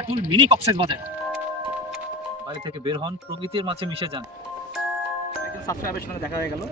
Patul mini Cox's Bazar. বাড়ি থেকে বের হন, প্রকৃতির মাঝে মিশে যান। একজন সাবস্ক্রাইবের সঙ্গে দেখা হয়ে গেল।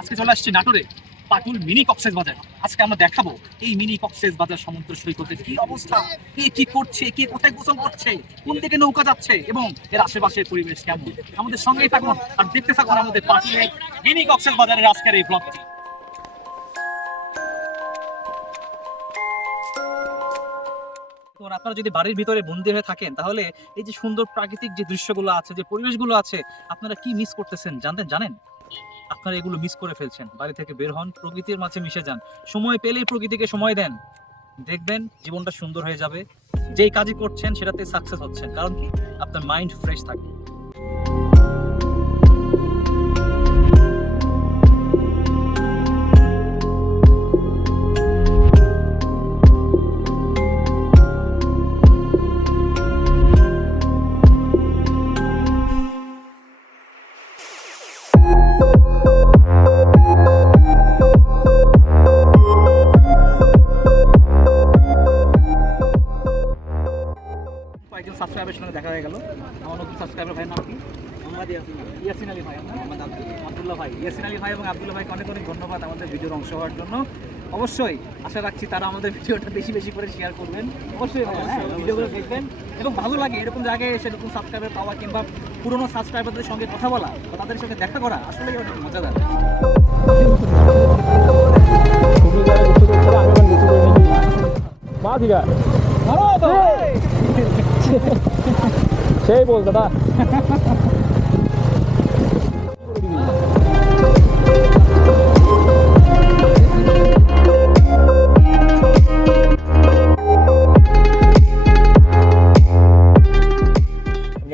আজকে চলে আসছি নাটোরে পাটুল মিনি কক্সবাজার। আজকে আমরা দেখাবো এই মিনি কক্সবাজার সমুদ্র সৈকতে কি অবস্থা, কে কি করছে, কে কোথায় গোসল করছে, কোন দিকে নৌকা যাচ্ছে এবং এর আশেপাশের পরিবেশ কেমন। আমাদের সঙ্গেই থাকুন আর দেখতে থাকুন আমাদের পাটুলের মিনি কক্সবাজারের আজকের এই ব্লগটি। আপনারা যদি বাড়ির ভিতরে বন্দী হয়ে থাকেন তাহলে এই যে সুন্দর প্রাকৃতিক যে দৃশ্যগুলো আছে, যে পরিবেশগুলো আছে, আপনারা কি মিস করতেছেন জানেন? আপনারা এগুলো মিস করে ফেলছেন। বাড়ি থেকে বের হন, প্রকৃতির মাঝে মিশে যান। সময় পেলেই প্রকৃতিকে সময় দেন, দেখবেন জীবনটা সুন্দর হয়ে যাবে। যেই কাজই করছেন সেটাতে সাকসেস হচ্ছেন, কারণ কি আপনার মাইন্ড ফ্রেশ থাকবে। একজন সাবস্ক্রাইবের সঙ্গে দেখা হয়ে গেল। আমার নতুন সাবস্ক্রাইবার ভাইয়ের নাম কি? ইয়াসিন আলী ভাই। আব্দুল্লাহ ভাই। ইয়াসিন আলী ভাই এবং আব্দুল্লাহ ভাইকে অনেক অনেক ধন্যবাদ আমাদের ভিডিওর অংশ হওয়ার জন্য। অবশ্যই আশা রাখছি তারা আমাদের ভিডিওটা বেশি বেশি করে শেয়ার করবেন। অবশ্যই ভাই, ভিডিওগুলো দেখবেন এবং ভালো লাগে এরকম জায়গায় এসে নতুন সাবস্ক্রাইবার পাওয়া কিংবা পুরোনো সাবস্ক্রাইবারদের সঙ্গে কথা বলা বা তাদের সঙ্গে দেখা করা আসলেই অনেক মজাদার। সেই বল দাদা।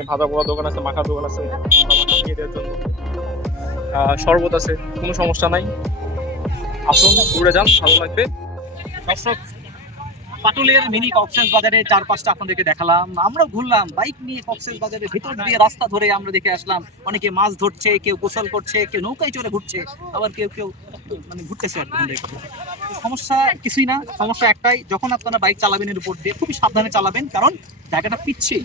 ভাজা পোড়া দোকান আছে, মাখার দোকান আছে, শরবত আছে, কোনো সমস্যা নাই। আসুন, ঘুরে যান, ভালো লাগবে। দর্শক, পাটুলের মিনি কক্সবাজারের চারপাশটা আপনাদেরকে দেখালাম। আমরাও ঘুরলাম বাইক নিয়ে কক্সবাজারের ভিতর দিয়ে রাস্তা ধরে আমরা দেখে আসলাম। অনেকে মাছ ধরছে, কেউ গোসল করছে, কেউ নৌকায় চড়ে ঘুরছে, আবার কেউ কেউ মানে ঘুরতেছে আর কি। সমস্যা কিছুই না, সমস্যা একটাই, যখন আপনারা বাইক চালাবেন এর উপর দিয়ে খুবই সাবধানে চালাবেন, কারণ জায়গাটা পিচ্ছিল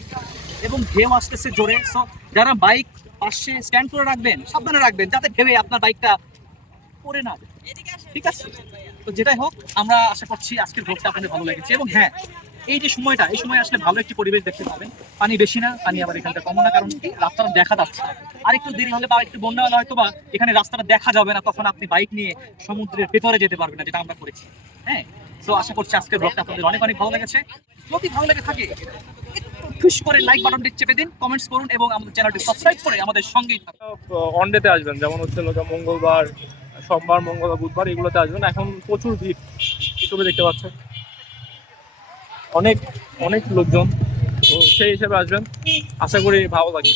এবং ঢেউ আসতেছে জোরে। সো যারা বাইক পাশে স্ট্যান্ড করে রাখবেন, সাবধানে রাখবেন যাতে ঢেউয়ে আপনার বাইকটা পড়ে না যায়। ঠিক আছে, তো যেটাই হোক, আমরা আশা করছি আজকের ব্লগটা আপনাদের ভালো লেগেছে। এবং হ্যাঁ, এই যে সময়টা, এই সময় আসলে ভালো একটি পরিবেশ দেখতে পাবেন। পানি বেশি না, পানি আবার এখানটা কম না, কারণ রাস্তাটা দেখা যাচ্ছে। আর একটু দেরি হলে বা একটু বন্যা হলে হয়তো বা এখানে রাস্তাটা দেখা যাবে না, তখন আপনি বাইক নিয়ে সমুদ্রের ভেতরে যেতে পারবেন না, যেটা আমরা করেছি। হ্যাঁ, তো আশা করছি আজকের ব্লগটা আপনাদের অনেক অনেক ভালো লেগেছে। যদি ভালো লেগে থাকে খুশ করে লাইক বাটনটি চেপে দিন, কমেন্টস করুন এবং আমাদের চ্যানেলটি সাবস্ক্রাইব করে আমাদের সঙ্গেই থাকুন। ওয়ানডেতে আসবেন, যেমন হচ্ছে মঙ্গলবার, সোমবার, মঙ্গলবার, বুধবার, এগুলোতে আসবেন। এখন প্রচুর ভিড়, ইউটিউবে দেখতে পাচ্ছেন, অনেক অনেক লোকজন। তো সেই হিসেবে আসবেন, আশা করি ভালো লাগবে।